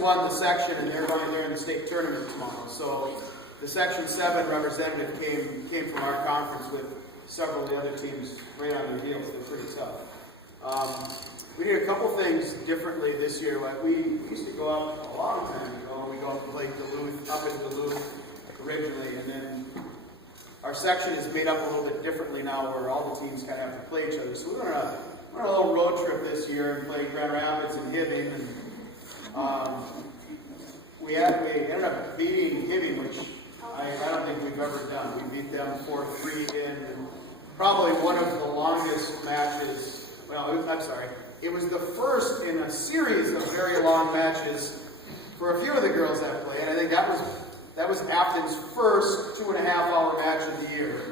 won the section, and they're going there in the state tournament tomorrow. So the Section 7 representative came from our conference with several of the other teams right on their heels. They're pretty tough. We did a couple things differently this year. Like we used to go up a long time ago. We go up to Lake Duluth, up in Duluth originally, and then our section is made up a little bit differently now, where all the teams kind of have to play each other. So we went on a little road trip this year and played Grand Rapids and Hibbing, and we ended up beating Hibbing, which I don't think we've ever done. We beat them 4-3 in probably one of the longest matches. Well, I'm sorry. It was the first in a series of very long matches for a few of the girls that played. And I think that was Afton's first 2.5-hour match of the year.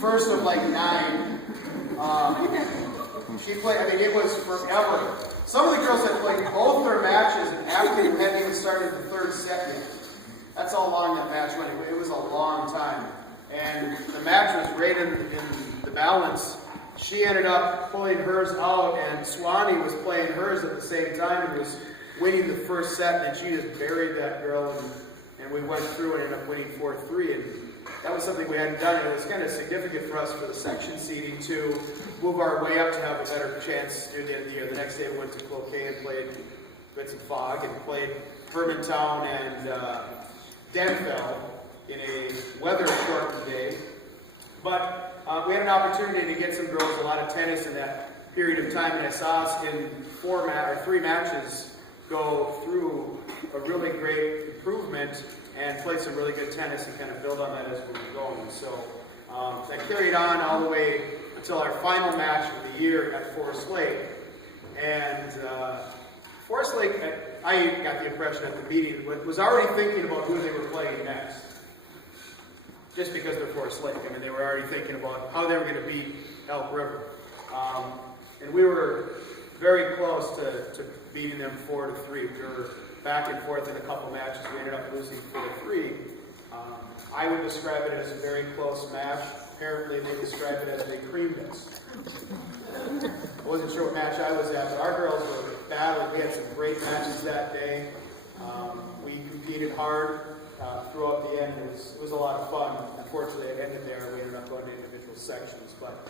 First of like 9. She played, I mean, it was forever. Some of the girls had played both their matches, and Afton hadn't even started the third set yet. That's how long that match went. It was a long time. And the match was great in the balance. She ended up pulling hers out, and Swanee was playing hers at the same time and was winning the first set, and she just buried that girl, and we went through and ended up winning 4-3. And that was something we hadn't done, and it was kind of significant for us for the section seeding to move our way up to have a better chance near the end of the year. The next day we went to Cloquet and played Vincent Fogg and played Hermantown and Denfeld in a weather-shortened day. But we had an opportunity to get some girls a lot of tennis in that period of time, and I saw us in 3 matches go through a really great improvement and play some really good tennis and kind of build on that as we were going. So that carried on all the way until our final match of the year at Forest Lake. And Forest Lake, I got the impression at the meeting, was already thinking about who they were playing next. Just because they're Forest Lake. I mean, they were already thinking about how they were going to beat Elk River. And we were very close to beating them 4-3. We were back and forth in a couple matches. We ended up losing 4-3. I would describe it as a very close match. Apparently, they described it as they creamed us. I wasn't sure what match I was at, but our girls were battling. We had some great matches that day. We competed hard. Throughout the end, it was a lot of fun. Unfortunately, it ended there. We ended up going to individual sections. But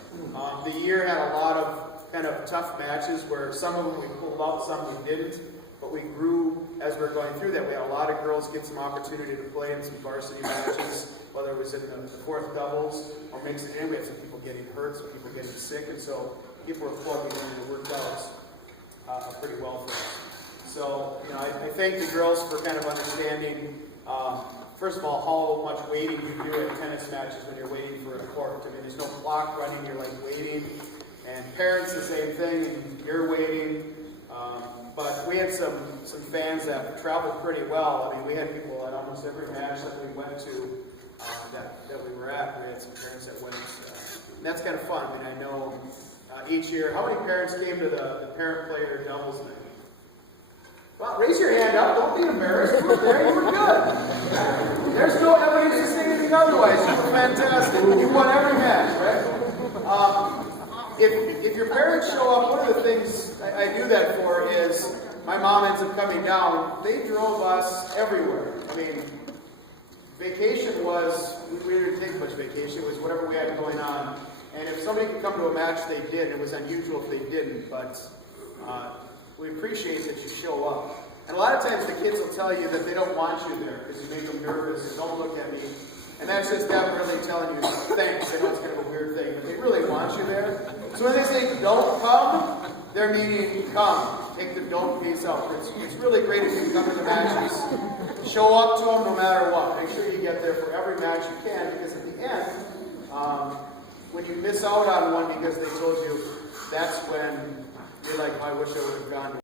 the year had a lot of kind of tough matches where some of them we pulled out, some we didn't. But we grew as we were going through that. We had a lot of girls get some opportunity to play in some varsity matches, whether it was in the fourth doubles or mixing in. We had some people getting hurt, some people getting sick, and so people were plugging in, and it worked out pretty well for us. So, you know, I thank the girls for kind of understanding. First of all, how much waiting you do at tennis matches when you're waiting for a court. I mean, there's no clock running, you're like waiting. And parents, the same thing, and you're waiting. But we had some fans that traveled pretty well. I mean, we had people at almost every match that we went to that we were at. We had some parents that went. And that's kind of fun. I mean, I know each year, how many parents came to the parent-player doubles night? Well, raise your hand up. Don't be embarrassed. You were there. You were good. There's no evidence to say anything otherwise. You were fantastic. You won every match, right? If your parents show up, one of the things I do that for is my mom ends up coming down. They drove us everywhere. I mean, vacation was, we didn't take much vacation. It was whatever we had going on. And if somebody could come to a match, they did. It was unusual if they didn't, but we appreciate that you show up. And a lot of times the kids will tell you that they don't want you there because you make them nervous and don't look at me. And that's just them really telling you thanks. I know it's kind of a weird thing, but they really want you there. So when they say don't come, they're meaning come. Take the don't piece out. It's really great if you come to the matches. Show up to them no matter what. Make sure you get there for every match you can, because at the end, when you miss out on one because they told you, that's when you're like, I wish I would have gone.